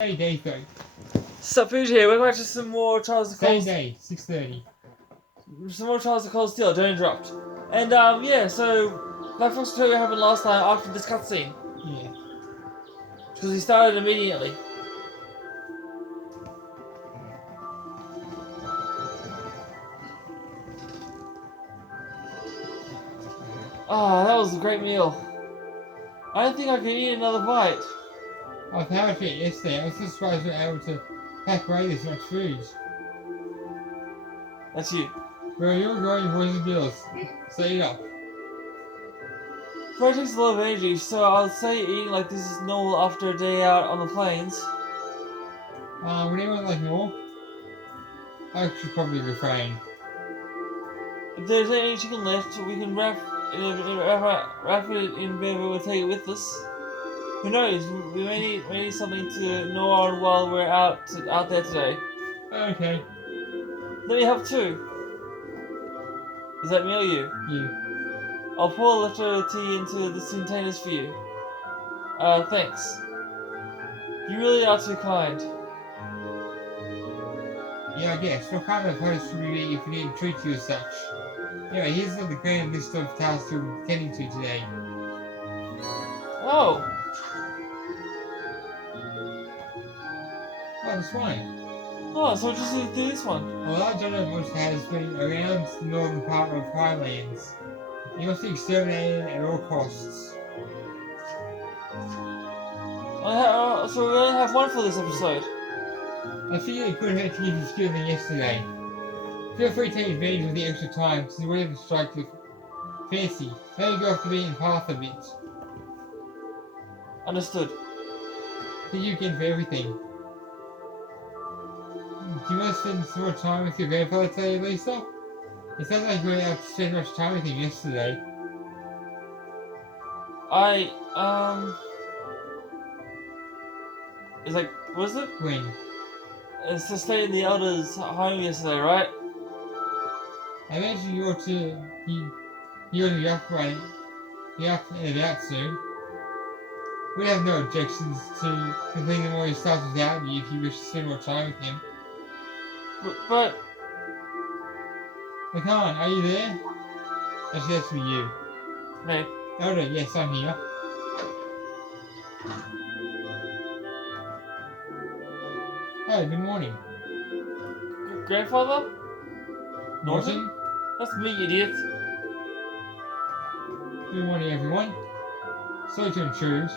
Day 3. Sup, Food here. Welcome back to some more Trials of Same Cold. day, 6:30. Some more Trials of Cold Steel. Don't interrupt. And yeah. So, like Fox told you what happened last time after this cutscene, Yeah. because he started immediately. Ah, that was a great meal. I don't think I could eat another bite. I was how I ate yesterday. I was just surprised we were able to pack away this much food. That's you. Well, you're going for the bills. So eat up. Fire takes a lot of energy, so I'll say eating like this is normal after a day out on the plains. Would anyone like more? I should probably refrain. If there's any chicken left, we can wrap it in paper. We'll take it with us. Who knows? We may need something to gnaw on while we're out there today. Okay. Let me help too. Is that me or you? You. I'll pour a leftover tea into the containers for you. Thanks. You really are too kind. Yeah, I guess. What kind of host would we be if we didn't treat you as such? Anyway, here's the grand list of tasks you're attending to today. Oh, Oh, that's fine. oh, so just do this one. A large number of monsters has been around the northern part of Highlands. You must be exterminated at all costs. So we only have one for this episode. I figured it could hurt to give you skill than yesterday. Feel free to take advantage of the extra time, since whatever strikes your fancy. Maybe go off the beaten path a bit. Understood. Thank you again for everything. Do you want to spend some more time with your grandfather today, Lisa? It sounds like you were able to spend much time with him yesterday. It's like, what is it? When? It's to stay in the elders' home yesterday, right? I imagine you ought to be up and about soon. We have no objections to completing all your stuff without you if you wish to spend more time with him. But Lacan, are you there? Actually, that's for you. me. Elder, yes, I'm here. Oh, good morning. Grandfather? Norton? That's me, idiot. Good morning, everyone. Sorry to intrude.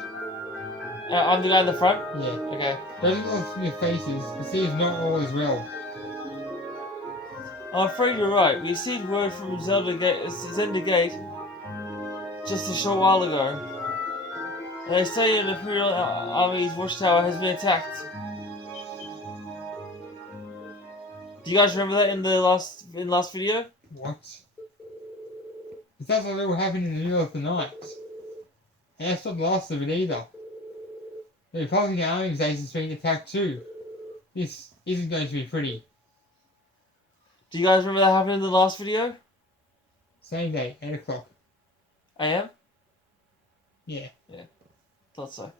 I'm the guy in the front? Yeah. Okay. Judging off your faces, it seems not all is well. I'm afraid you're right. We received word from Zenda Gate just a short while ago. And they say an Imperial Army's watchtower has been attacked. Do you guys remember that in the last video? What? It sounds like it all happened in the middle of the night. And that's not the last of it either. The Republican Army base is being attacked too. This isn't going to be pretty. Do you guys remember that happened in the last video? Same day, 8 o'clock. AM? Yeah. Thought so.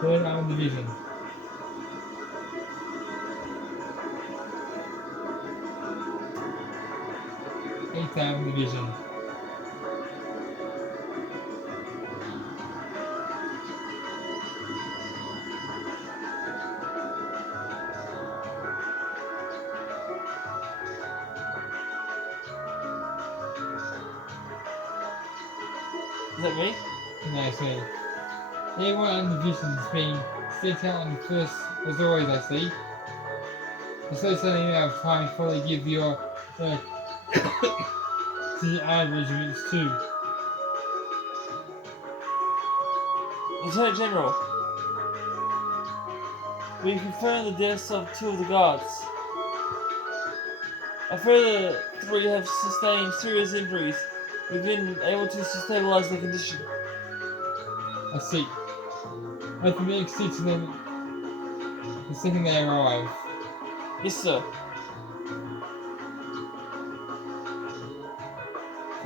Third Armored Division. Eighth Armored Division. Is that me? Nice me. Everyone on the division is being sent out on the first, as always I see. It's so something out of time before they give your to the other regiments too. Lieutenant General, we confirmed the deaths of 2 of the guards. A further 3 have sustained serious injuries. We've been able to stabilize their condition. I see. I can make see to them the second they arrive. Yes, sir.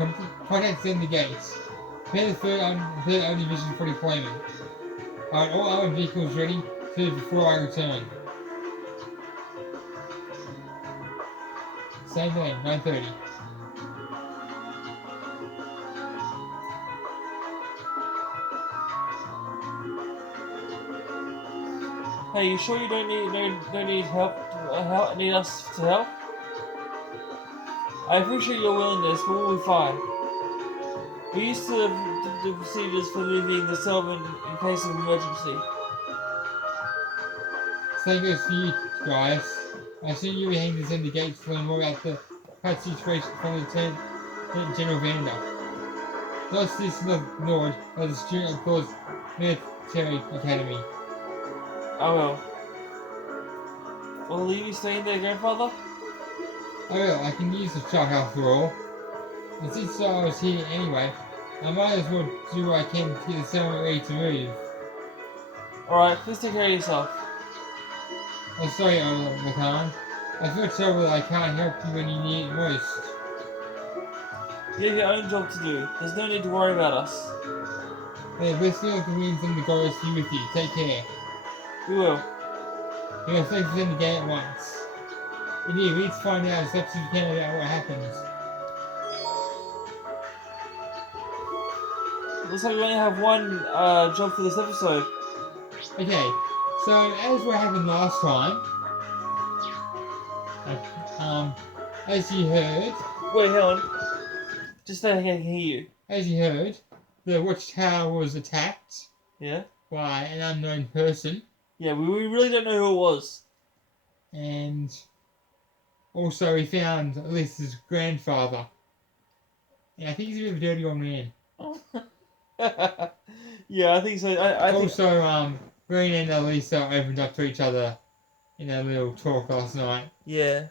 Contact Zender Gates. Prepare the third Own Division for deployment. I want all armored vehicles ready before I return. Same day, 9:30. Hey, you sure you don't need help? Need us to help? I appreciate your willingness, but we'll be fine. We're used to the procedures for leaving the settlement in case of emergency. Same goes for you guys. I assume you'll be heading to Zender Gates to learn more about the current situation from Lieutenant General Vander. Thus, this is Lord as a student of Thor's military academy. I will. Will you stay there, grandfather? I will. I can use the truck after all. And since I was here anyway, I might as well do what I can to get the settlement ready to move. Alright, please take care of yourself. Oh, sorry, Lacan. I feel terrible that I can't help you when you need it most. You have your own job to do. There's no need to worry about us. Yeah, best of the winds and the goals be with you. Take care. We will. You must take them again at once. Indeed, we need to find out as much as we can about what happens. Looks like we only have one job for this episode. Okay, so as what happened last time, as you heard, Wait, hang on. Just so I can hear you. as you heard, the watchtower was attacked Yeah? by an unknown person, Yeah, we really don't know who it was. and also we found Lisa's grandfather. And I think he's a bit of a dirty old man. Yeah, I think so. I think... Also, Green and Lisa opened up to each other in a little talk last night. Yeah.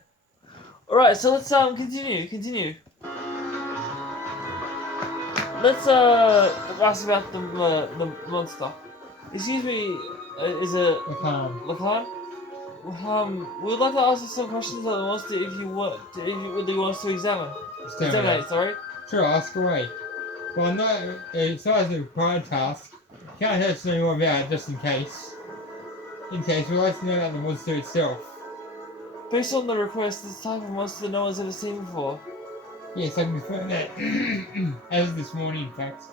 Alright, so let's continue. Let's ask about the monster. Excuse me, is it Lacan? We'd like to ask you some questions about the monster if you want us to examine, sorry. Sure, ask away. Well, no, it's not as a required task. Can't hurt to know more about it just in case. In case, we'd like to know about the monster itself. Based on the request, this type of monster no one's ever seen before. Yes, I can confirm that. As of this morning, in fact.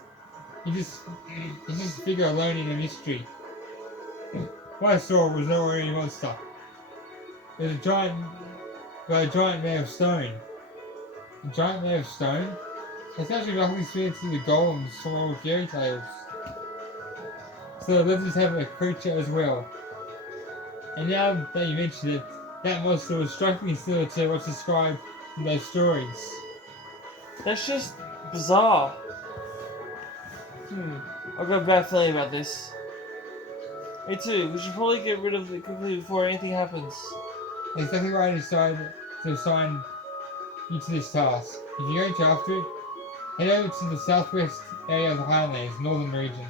He's just a figure alone in a mystery. What I saw was not really a monster. It was a giant man of stone. A giant man of stone? It's actually roughly similar to the golems from old fairy tales. So let's just have a creature as well. And now that you mention it, that monster was strikingly similar to what's described in those stories. That's just bizarre. I've got a bad feeling about this. Me too. We should probably get rid of it quickly before anything happens. That's exactly why I decided to assign you to this task. If you're going after it, head over to the southwest area of the Highlands, northern region.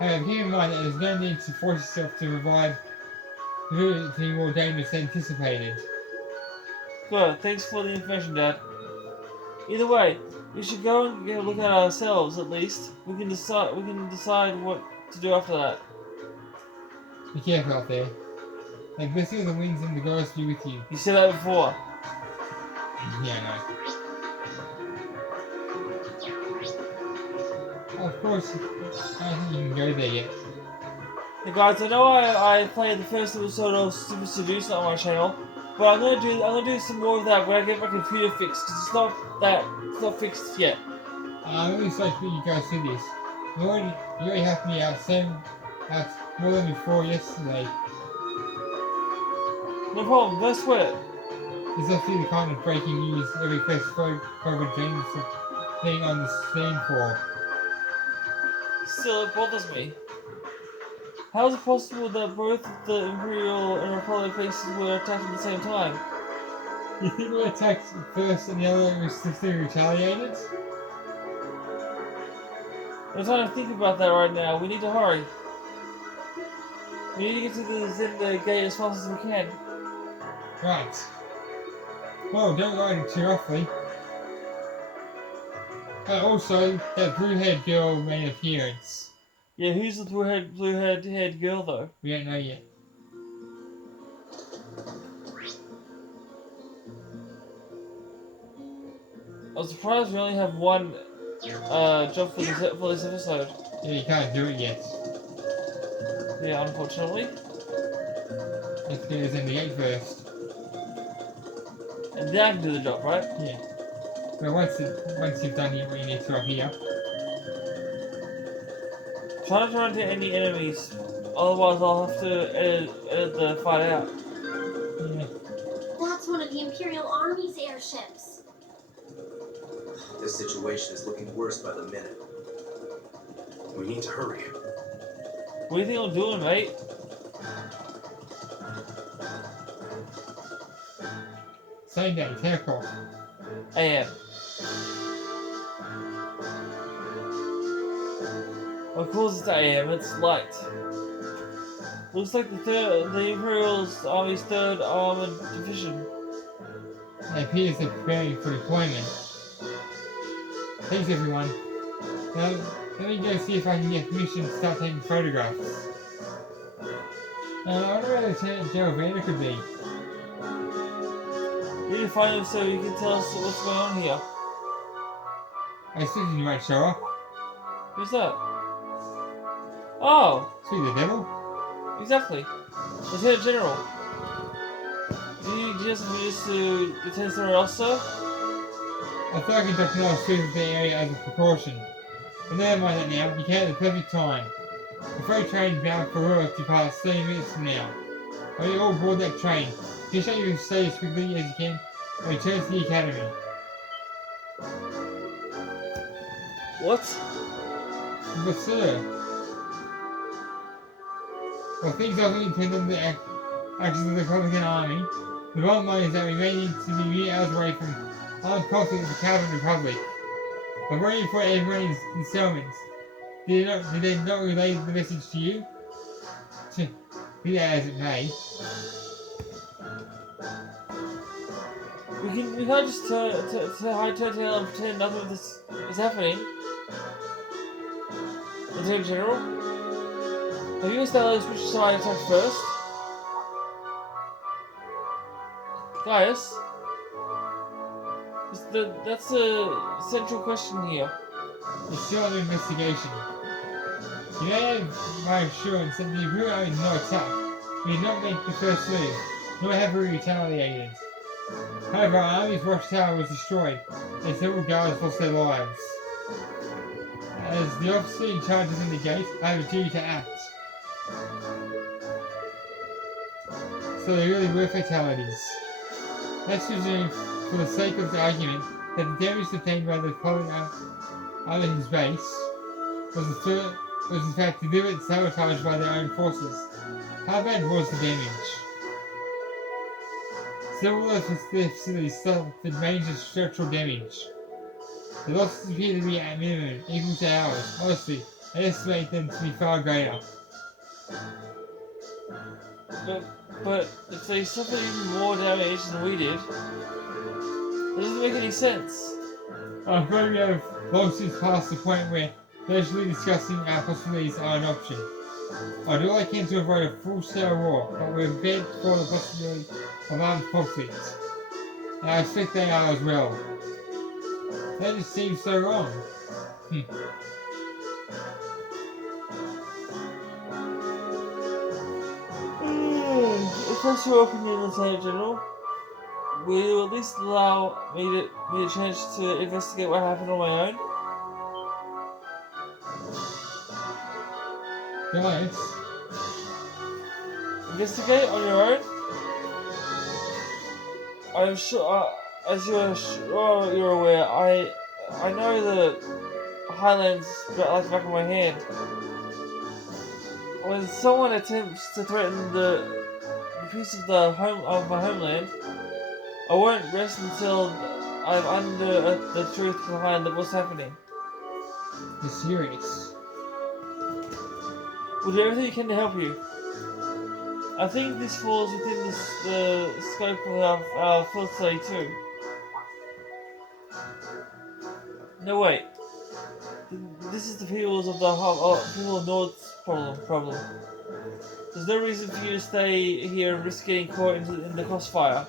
However, keep in mind that there's no need to force yourself to provide anything more dangerous than anticipated. Good. Thanks for the information, Dad. Either way, we should go and get a look at ourselves at least. We can decide what to do after that. Be careful out there. The blessing of the winds and the gods be with you. You said that before. Yeah, I know. Of course, I don't think you can go there yet. Hey guys, I know I played the first episode of Super Seducer on my channel, but I'm gonna do some more of that when I get my computer fixed, because it's not fixed yet. I'm really sorry for you guys do this. You already helped me out more than before yesterday. No problem, go sweat. It's actually the kind of breaking news every quest program dreams of being on the stand for. Still, it bothers me. How is it possible that both the Imperial and Republic bases were attacked at the same time? You think we attacked first and the other was simply retaliated? I'm trying to think about that right now. We need to hurry. We need to get to the Zender Gate as fast as we can. Right. Well, don't ride it too roughly. Also, that blue-haired girl made an appearance. Yeah, who's the blue-haired girl though? We don't know yet. I was surprised we only have one job for this episode. Yeah, you can't do it yet. Yeah, unfortunately. Let's get us in the gate first. And then I can do the job, right? Yeah. But once you've done what you need to up here. Try not to run into any enemies, otherwise I'll have to edit the fight out. Yeah. That's one of the Imperial Army's airships. This situation is looking worse by the minute. We need to hurry. What do you think I'm doing, mate? Same day, 10 o'clock. AM. Of course it's AM, it's light. Looks like the Imperial Army's 3rd Armored Division. It appears they're preparing for deployment. Thanks everyone. Now, let me go see if I can get permission to start taking photographs. I wonder where Lieutenant General Vander could be. We need to find him so he can tell us what's going on here. I expected you might show up. Who's that? Oh! See the devil? Exactly. Lieutenant General. Do you have some news to Lieutenant somewhere else, sir? I thought I could duck another through the area as a precaution. But never mind that now, you came at the perfect time. The freight train bound for Rourke departs 30 minutes from now. Are you all aboard that train? Can you show your stay as quickly as you can and return to the academy? What? But sir... Well, things doesn't depend on the actions of the Republican Army. The bottom line is that we may need to be mere hours away from armed conflict with the Calvin Republic. But waiting for everyone's settlements. Did they not relay the message to you? Be that as it may. We can't just hightail tail and pretend nothing of this is happening. Lieutenant General? Have you established which side attacked first? Gaius? That's a central question here. It's still under investigation. You may have my assurance that the Imperial Army did not attack. We did not make the first move, nor have we retaliated. However, our army's watchtower was destroyed, and several guards lost their lives. As the officer in charge is in the gate, I have a duty to act. So they really were fatalities. Let's presume, for the sake of the argument, that the damage sustained by the Republic Army's base was in fact deliberate sabotage by their own forces. How bad was the damage? Several of the facilities suffered major structural damage. The losses appear to be at minimum equal to ours. Honestly, I estimate them to be far greater. But if they suffered even more damage than we did, that doesn't make any sense. I'm afraid we have long since passed the point where leisurely discussing our possibilities are an option. I do all I can to avoid a full-scale war, but we're prepared for the possibility of armed conflict. And I expect they are as well. That just seems so wrong. If that's your opinion, Lieutenant General, will you at least allow me a chance to investigate what happened on my own? Giants, Investigate on your own? I'm sure, as you're aware, I know the Highlands like the back of my hand. When someone attempts to threaten the piece of my homeland, I won't rest until I'm under the truth behind what's happening. you're serious. We'll do everything we can to help you. I think this falls within the scope of our field study too. No, wait. This is the peoples of the people of North's problem. There's no reason for you to stay here and risk getting caught in the crossfire.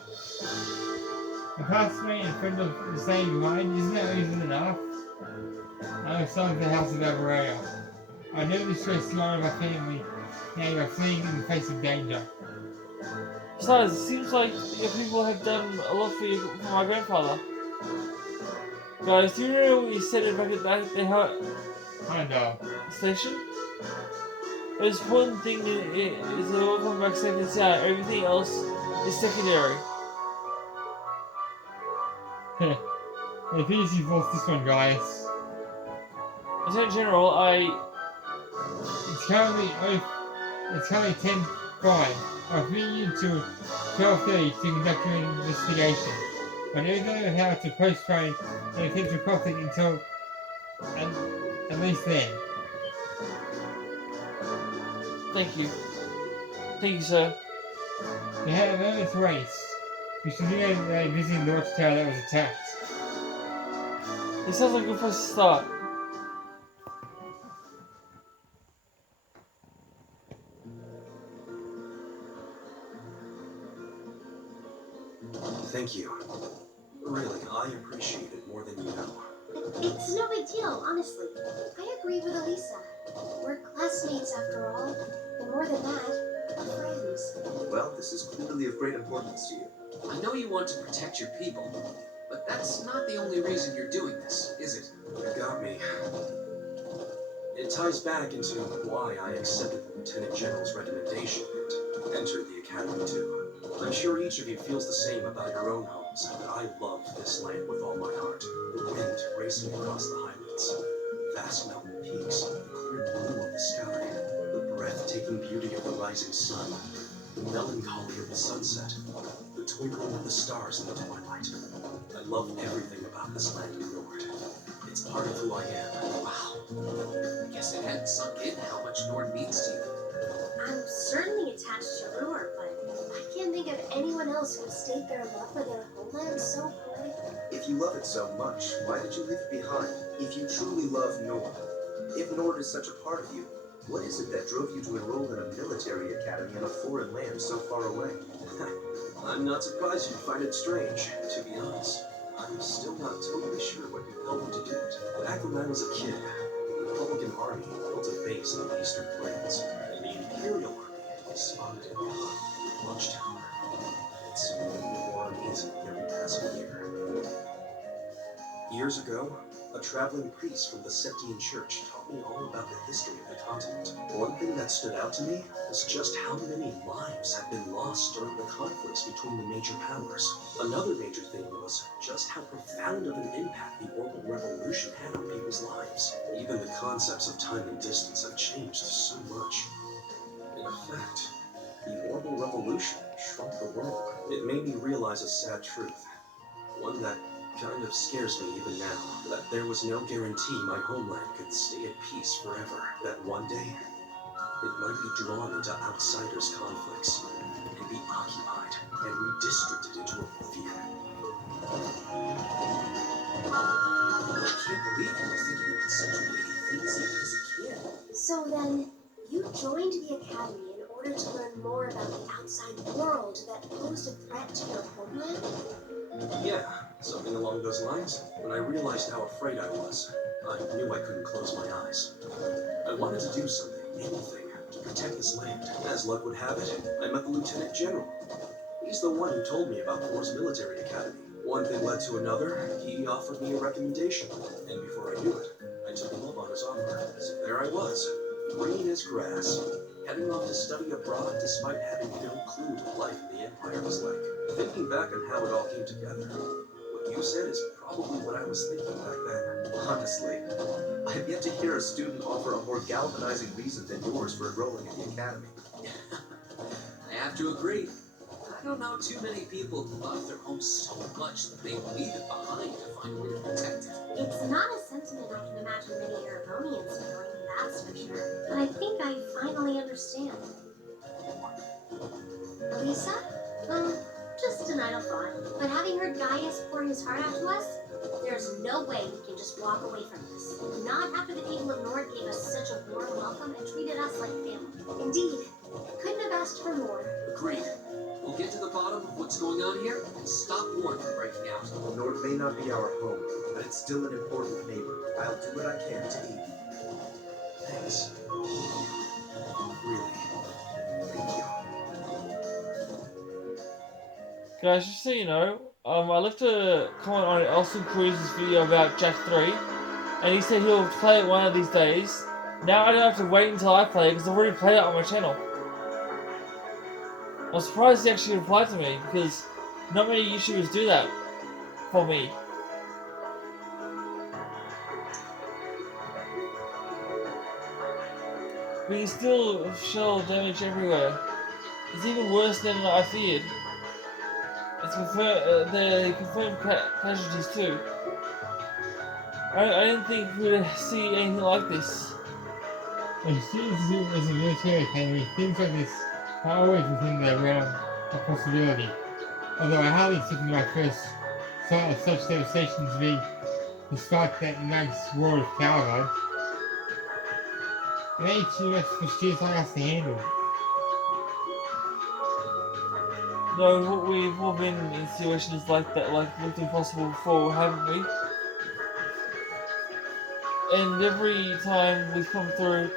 A classmate and friend of the same mind, isn't that reason enough? I'm a son of the House of Alvarado. I know this stress a lot of my family. Now you are fleeing in the face of danger. Besides, it seems like your people have done a lot for my grandfather. Guys, do you remember what you said back at I the station? The most important thing is that we'll come back safe and sound. Everything else is secondary. know. It appears you've lost this one, guys. Lieutenant General, It's currently 10:05. I'll bring you to 12:30 to conduct your investigation. I don't know how to postpone an potential conflict until at least then. Thank you. Thank you, sir. You had a moment's waste. You should know that visiting the watchtower that was attacked. It sounds like a good place to start. Thank you. Really, I appreciate it more than you know. It's no big deal, honestly. I agree with Elisa. We're classmates after all. And more than that, we're friends. Well, this is clearly of great importance to you. I know you want to protect your people, but that's not the only reason you're doing this, is it? You got me. It ties back into why I accepted the Lieutenant General's recommendation and entered the Academy too. I'm sure each of you feels the same about your own homes, but I love this land with all my heart. The wind racing across the highlands, vast mountain peaks, the clear blue of the sky, the breathtaking beauty of the rising sun, the melancholy of the sunset, the twinkling of the stars in the twilight. I love everything about this land, Nord. It's part of who I am. Wow. I guess it hadn't sunk in how much Nord means to you. I'm certainly attached to Ruhr, but I can't think of anyone else who stayed their love for their homeland so poetically. If you love it so much, why did you leave it behind? If you truly love Nord, if Nord is such a part of you, what is it that drove you to enroll in a military academy in a foreign land so far away? I'm not surprised you find it strange. To be honest, I'm still not totally sure what compelled me to do it. Back when I was a kid, the Republican Army built a base in the Eastern Plains, and the Imperial Army responded in behind the Watchtower. It's more amazing every passing year. Years ago, a traveling priest from the Septian Church taught me all about the history of the continent. One thing that stood out to me was just how many lives have been lost during the conflicts between the major powers. Another major thing was just how profound of an impact the Orbital Revolution had on people's lives. Even the concepts of time and distance have changed so much. In effect, the Orbital Revolution shrunk the world. It made me realize a sad truth. One that kind of scares me even now, that there was no guarantee my homeland could stay at peace forever. That one day, it might be drawn into outsiders' conflicts and be occupied and redistricted into oblivion. I can't believe you were thinking about such weighty things even as a kid. So then, you joined the Academy in order to learn more about the outside world that posed a threat to your homeland? Yeah, something along those lines. When I realized how afraid I was, I knew I couldn't close my eyes. I wanted to do something, anything, to protect this land. As luck would have it, I met the Lieutenant General. He's the one who told me about Thor's military academy. One thing led to another, he offered me a recommendation. And before I knew it, I took him up on his offer. So there I was, green as grass, heading off to study abroad despite having no clue what life in the Empire was like. Thinking back on how it all came together, what you said is probably what I was thinking back then. Honestly, I have yet to hear a student offer a more galvanizing reason than yours for enrolling in the academy. I have to agree. I don't know too many people who love their home so much that they leave it behind to find a way to protect it. It's not a sentiment I can imagine many Aragonians feeling, that's for sure. But I think I finally understand. Elisa? Just an idle thought. But having heard Gaius pour his heart out to us, There's no way we can just walk away from this. Not after the people of Nord gave us such a warm welcome and treated us like family. Indeed, couldn't have asked for more. Agreed. We'll get to the bottom of what's going on here and stop war from breaking out. Nord may not be our home, but it's still an important neighbor. I'll do what I can to aid you. Thanks. Really. Thank you. Guys, just so you know, I left a comment on Elson Cruz's video about Jak 3, and he said he'll play it one of these days. Now I don't have to wait until I play it because I've already played it on my channel. I'm surprised he actually replied to me because not many YouTubers do that for me. But he's still shell damage everywhere. It's even worse than I feared. It's the confirmed casualties too. I didn't think we would see anything like this. As soon as a military academy, things like this are always within the realm of possibility. Although I hardly expected my first sight of such devastation to be the spark that ignites war of Calvard. It ain't too much for steers like us to handle. No, we've all been in situations like that, like looked impossible before, haven't we? And every time we come through,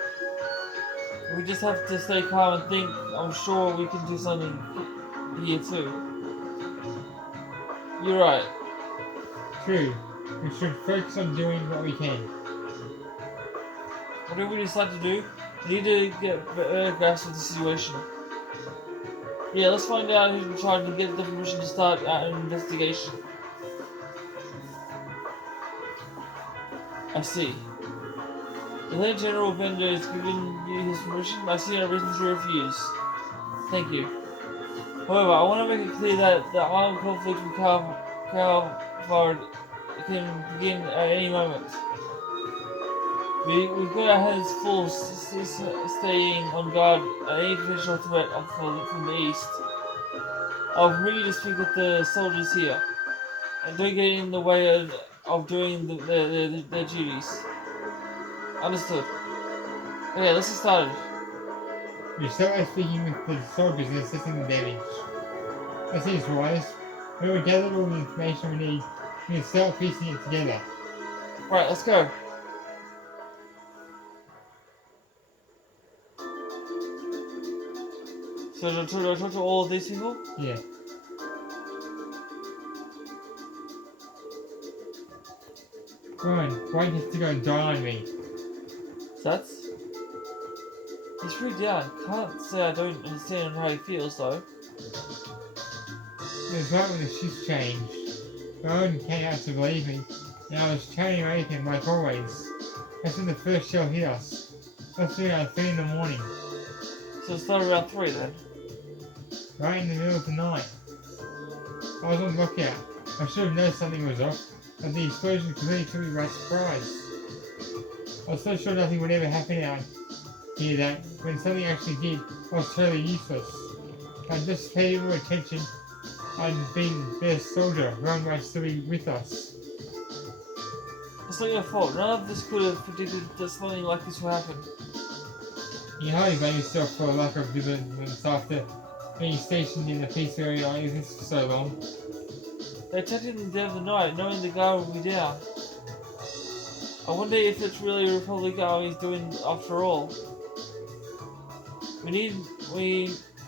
we just have to stay calm and think, I'm sure we can do something here too. You're right. True. We should focus on doing what we can. Whatever we decide to do, we need to get a better grasp of the situation. Yeah, let's find out who's in charge and get the permission to start an investigation. I see. The Lieutenant General Bender has given you his permission. I see no reason to refuse. Thank you. However, I want to make it clear that the armed conflict with Calvard can begin at any moment. We've got our hands full staying on guard at any potential threat from the east. I'll permit you to speak with the soldiers here, and don't get in the way of doing their duties. Understood. Okay, let's get started. We start by speaking with the soldiers and assessing the damage. That seems wise. When we gathered all the information we need, we can start piecing it together. Right, let's go. So do I talk to all of these people? Yeah. Ryan, why do you have to go and die on me? That's... He's pretty down. Can't say I don't understand how he feels though. It was right when the shifts changed. Ryan came out to believe me, and I was turning away from him like always. That's when the first shell hit us. That's around 3 in the morning. So it started around 3 then. Right in the middle of the night. I was on lookout. I should have noticed something was off, but the explosion completely took me by surprise. I was so sure nothing would ever happen out here that, when something actually did, I was totally useless. I just paid more attention. I'd been their soldier, Ron might still be with us. It's not your fault. None of this could have predicted that something like this would happen. You hardly blame yourself for a lack of vigilance after being stationed in a peace area like this for so long. They attacked in the dead of the night, knowing the guard would be down. I wonder if it's really Republic Army's doing after all. We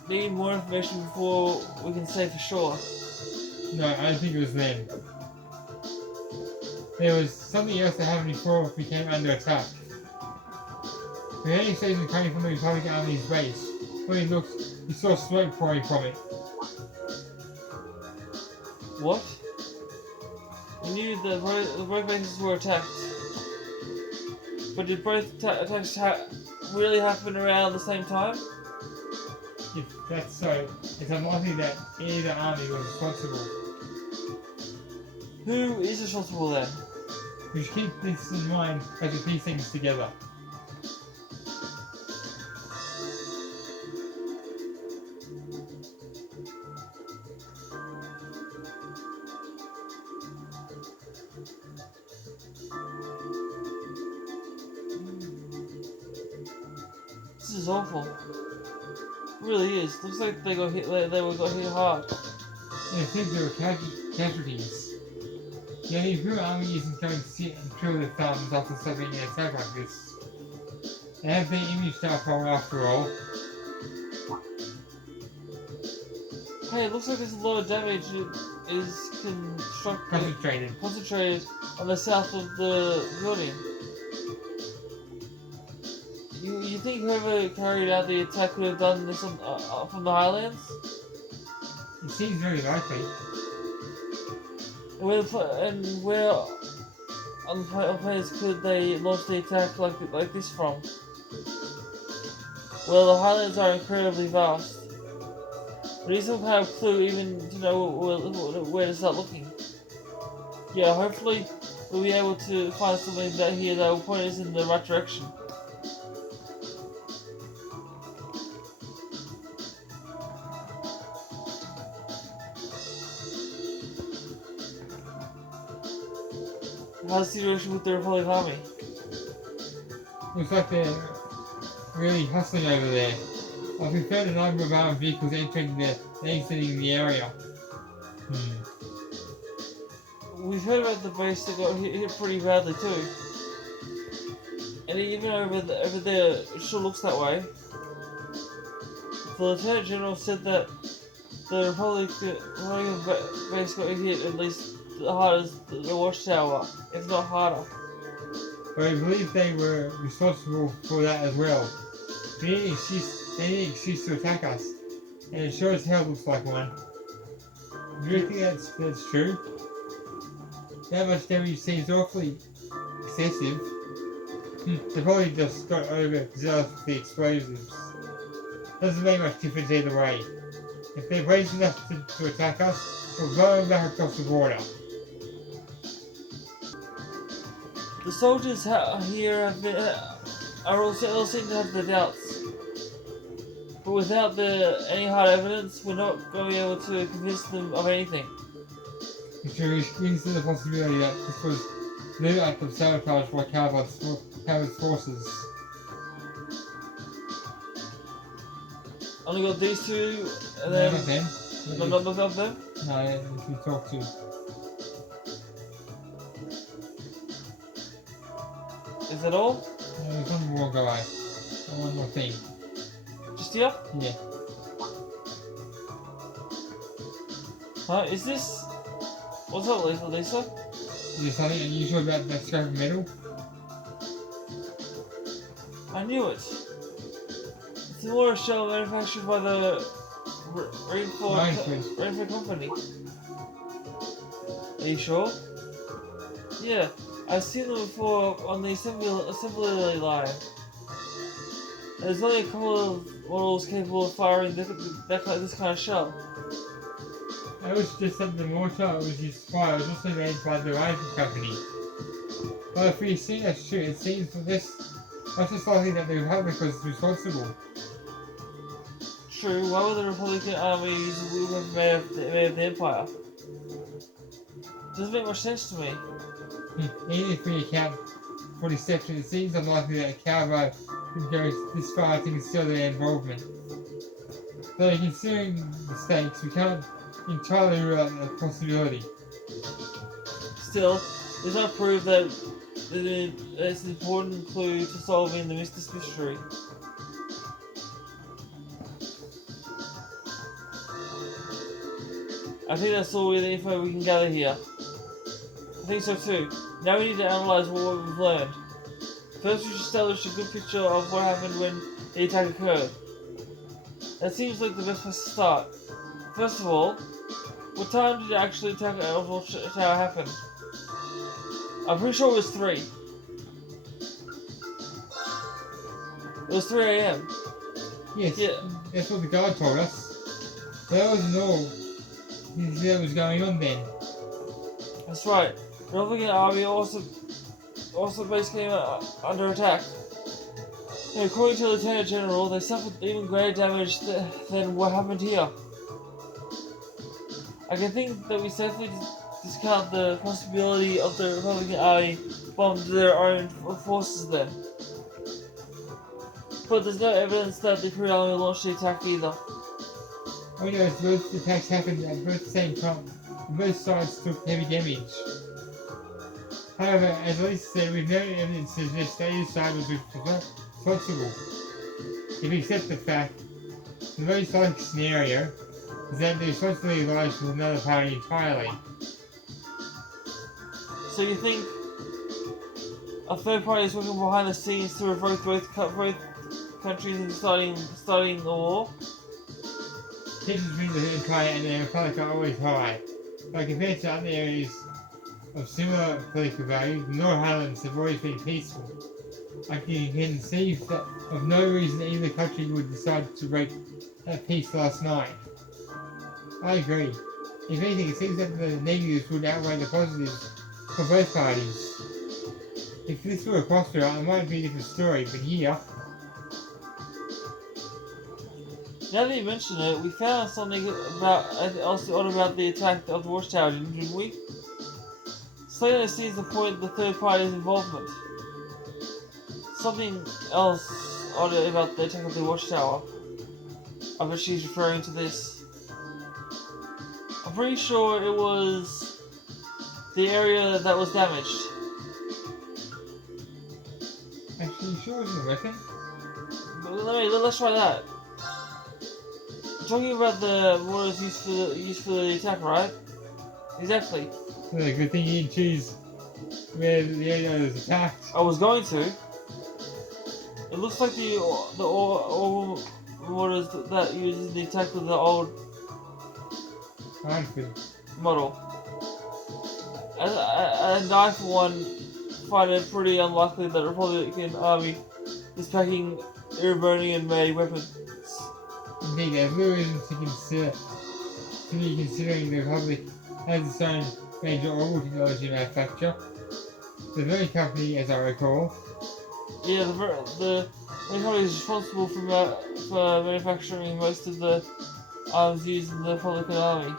need more information before we can say for sure. No, I don't think it was them. There was something else that happened before we came under attack. We heard explosions coming from the Republic Army's base. When we looked, we saw smoke pouring from it. What? We knew that both bases were attacked. But did both attacks really happen around the same time? If that's so, it's unlikely that either army was responsible. Who is responsible then? We should keep this in mind as we piece things together. is awful. It really is. Looks like they got hit. They got hit hard. And it seems there were casualties. The Imperial Army isn't going to sit and twiddle their thumbs after suffering an attack like this. They have been image alcohol after all. Hey, it looks like there's a lot of damage is concentrated on the south of the building. You think whoever carried out the attack could have done this on, from the Highlands? It seems very likely. Where on the place could they launch the attack like this from? Well, the Highlands are incredibly vast. We need some kind of clue even to know where to start looking. Yeah, hopefully we'll be able to find something that will point us in the right direction. How's the situation with the Republic Army? Looks like they're really hustling over there. I've found a number of armed vehicles entering and exiting the area. We've heard about the base that got hit pretty badly too. And even over there, it sure looks that way. The Lieutenant General said that the Republican base got hit at least as hard as the Watchtower, if not harder. But I believe they were responsible for that as well. They need an excuse to attack us, and it sure as hell looks like one. Do you think that's true? That much damage seems awfully excessive. They probably just got overzealous with the explosives. Doesn't make much difference either way. If they're brave enough to attack us, we'll blow them back across the border. The soldiers here all seem to have their doubts. But without any hard evidence, we're not going to be able to convince them of anything. Which brings to the possibility that this was new act of sabotage by Calvert's forces. Only got these two, and No, then not them. not them. No, if you talk to. Is that all? There's one more guy. One more thing. Just here? Yeah. Huh? Is this? What's up, Lisa? Is there something unusual about that scrap of metal? I knew it. It's a water shell manufactured by the Rainford Company. Are you sure? Yeah, I've seen them before on the assembly line. There's only a couple of models capable of firing this kind of shell. I was just at the mortar, it was used fire. It was also made by the Rainford Company. But if we see that's true, it seems much less likely that the Republic was responsible. True, why would the Republican Army use a weapon made of the Empire? Doesn't make much sense to me. Even if we account for deception, it seems unlikely that Calvo could go this far to conceal their involvement. Though considering the stakes, we can't entirely rule out the possibility. Still, does not prove that it's an important clue to solving this mystery. I think that's all the info we can gather here. I think so too. Now we need to analyse what we've learned. First we should establish a good picture of what happened when the attack occurred. That seems like the best place to start. First of all, what time did the actual attack at Oswald Tower happen? I'm pretty sure it was 3. It was 3 AM. Yes, Yeah. that's what the guard told us. That wasn't all that was going on then. That's right. The Republican Army also base came under attack. And according to the Lieutenant General, they suffered even greater damage than what happened here. I can think that we safely discount the possibility of the Republican Army bombed their own forces then. But there's no evidence that the Imperial Army launched the attack either. All we know is both attacks happened at both the same time, and both sides took heavy damage. However, as Lisa said, we've no evidence to suggest that either side was responsible. If we accept the fact, the most likely scenario is that the responsibility lies with another party entirely. So you think a third party is working behind the scenes to revoke both countries and starting the war? Tensions between the Empire and the Republic are always high, but compared to other areas of similar political value, the North Highlands have always been peaceful. I can conceive that of no reason either country would decide to break that peace last night. I agree. If anything, it seems that the negatives would outweigh the positives for both parties. If this were a crossroad, it might be a different story, but here... Now that you mention it, we found something else about the attack of the Watchtower, didn't we? Something that seems to point to the third party's involvement. Something else odd about the attack of the Watchtower. I bet she's referring to this. I'm pretty sure it was the area that was damaged. Actually, you sure it wasn't a weapon? But let's try that. You're talking about the mortars used for the attack, right? Exactly. Well, a good thing you didn't choose where the area was attacked. I was going to. It looks like the all mortars that uses the attack of the old Hanford. model. And I, for one, find it pretty unlikely that the Republican Army is packing Iranian-made weapons. Indeed, there's no reason to be considering the Republic has its own major oil technology manufacturer. The very company, as I recall. Yeah, the company is responsible for manufacturing most of the arms used in the Republican Army.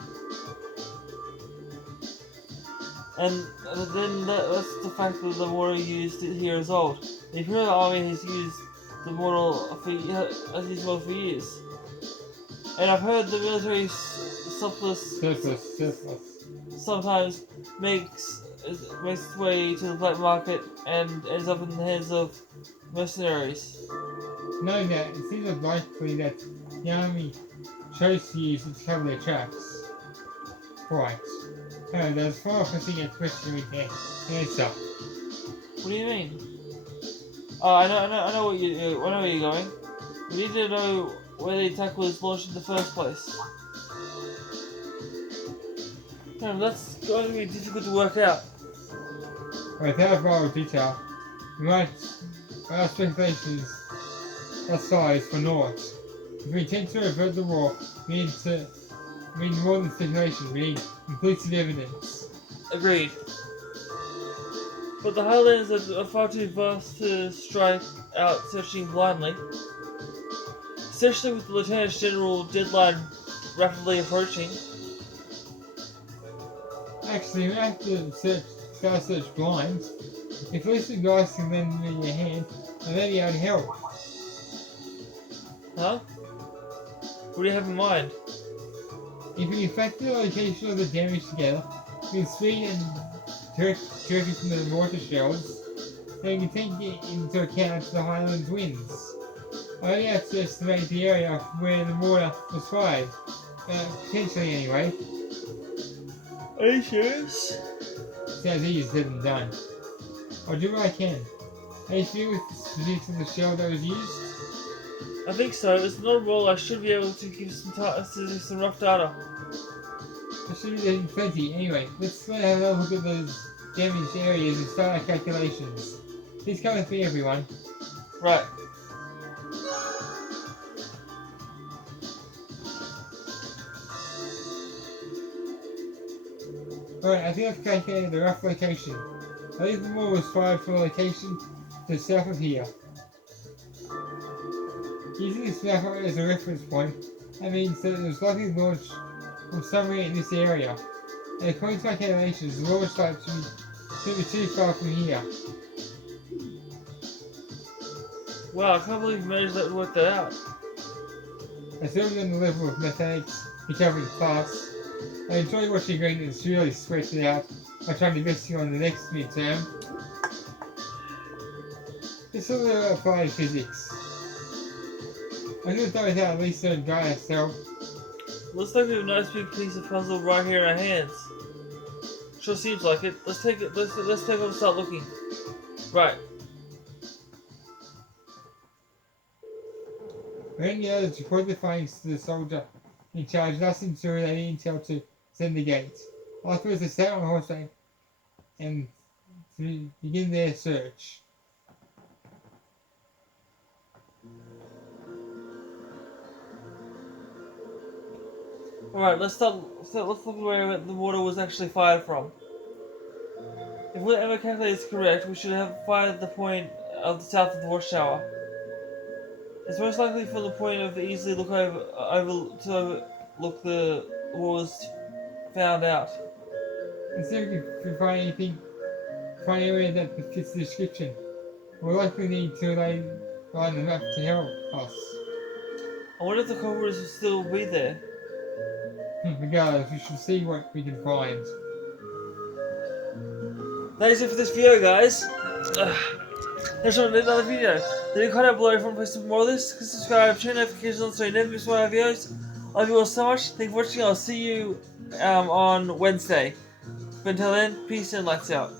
And then that's the fact that the mortar used here is old. The Imperial Army has used the mortar for years. And I've heard the military surplus sometimes makes its way to the black market and ends up in the hands of mercenaries. Knowing that, it seems likely that the army chose to use it to cover their tracks. Right. There's a far pressing question we can answer. What do you mean? Oh, I know where you're going. We need to know where the attack was launched in the first place. That's going to be difficult to work out. Without viral detail, we might ask speculations size for North. If we intend to avert the war, we need more than speculation, we need conclusive evidence. Agreed. But the Highlands are far too vast to strike out searching blindly. Especially with the Lieutenant General deadline rapidly approaching. Actually, we have to start search blind. If at least the guys can lend me a hand, I may be able to help. Huh? What do you have in mind? If we factor the location of the damage together, with speed and directly from the mortar shells, then we can take it into account the Highlands winds. I only have to estimate the area where the mortar was fired. Potentially anyway. Are you serious? Sounds easier said than done. I'll do what I can. Are you familiar with the specifics of the shell that was used? I think so. It's not a roll. I should be able to give some rough data. I should be getting plenty. Anyway, let's have a look at those damaged areas and start our calculations. Please come with me, everyone. Right. Alright, I think I've calculated the rough location. I believe the mortar was fired from a location to the south of here. Using this map as a reference point, that means that it was likely launched from somewhere in this area. And according to my calculations, the launch site shouldn't be too far from here. Wow, I can't believe you managed to work that out. Assuming on the level of mechanics, recovering fast. I enjoy watching Greenland's really sweat it out by trying to miss you on the next midterm. It's all about applied physics. I just know how at least learn guy herself. Looks like we have a nice big piece of puzzle right here in our hands. Sure seems like it. Let's take it. Let's take off and start looking. Right. When the others report the findings to the soldier in charge, nothing to relay intel to Syndicate. Afterwards, they set on horseback and to begin their search. Alright, let's look where the water was actually fired from. If what Emma calculates is correct, we should have fired at the point of the south of the horse shower. It's most likely from the point of easily look overlook the was found out. And see if we can find anything, find anywhere that fits the description. We'll likely need to lay on the map to help us. I wonder if the culprits will still be there. Regardless, we should see what we can find. That's it for this video, guys. There's another video. Did you comment below if you want to play some more of this? Subscribe, turn notifications on so you never miss one of our videos. I love you all so much. Thank you for watching. I'll see you on Wednesday. But until then, peace and lights out.